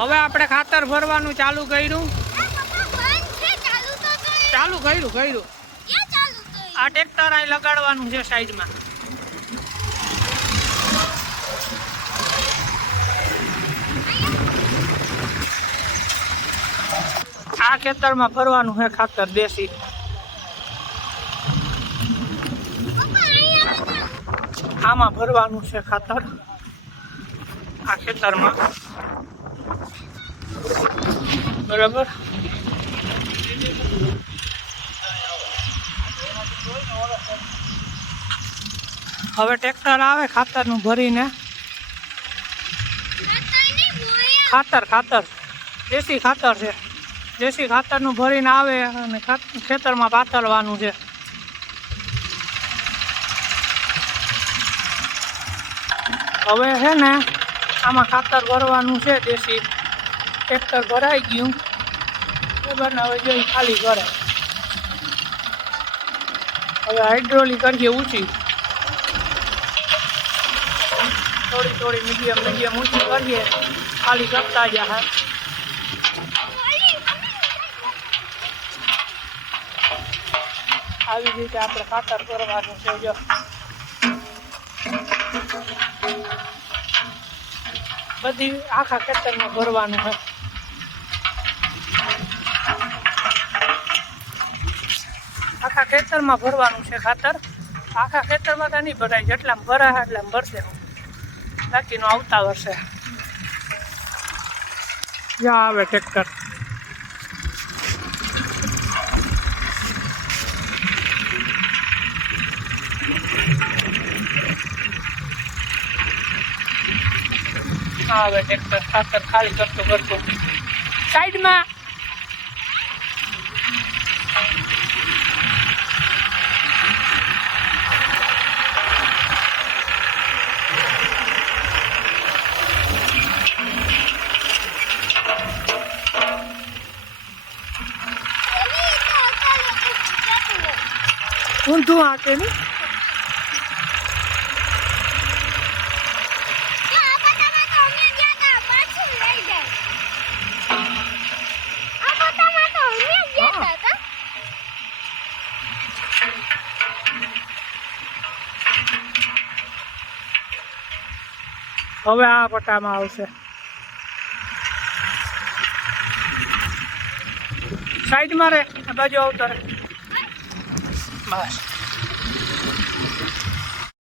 હવે આપણે ખાતર ભરવાનું ચાલુ કર્યું. આ ચાલુ કર્યું કર્યું. આ ટ્રેક્ટર અહીં લગાડવાનું છે સાઈડમાં આ ખેતરમાં ભરવાનું છે ખાતર દેશી. આમાં ભરવાનું છે ખાતર. આ ખેતરમાં. બરાબર? હવે ટ્રેક્ટર આવે ખાતરનું ભરીને. ખાતર ખાતર. દેશી ખાતર છે. દેશી ખાતરનું ભરીને આવે અને ખેતરમાં પાથરવાનું છે. હવે છે ને આમાં ખાતર ભરવાનું છે દેશી. ટ્રેક્ટર ભરાઈ ગયું બરાબર ને હવે જોઈ ખાલી કરે હવે હાઇડ્રોલી કરીએ ઊંચી થોડી થોડી મીડિયમ મીડિયમ ઊંચી કરીએ ખાલી કરતા જાય આવી રીતે આપણે ખાતર કરવાનું છે જો બધી આખા ખેતરમાં ભરવાનું છે આખા ખેતરમાં ભરવાનું છે ખાતર. આખા ખેતરમાં તો નહીં ભરાય જેટલામાં ભરાય એટલામાં ભરશે બાકીનું આવતા વર્ષે જ્યાં આવે ટ્રેક્ટર. આવે ટ્રેક્ટર, ખાતર ખાલી કરતું કરતું. સાઈડમાં ગયા તા ને હવે આ પટ્ટામાં આવશે. સાઈડમાં રે આ બાજુ આવતો રે. much.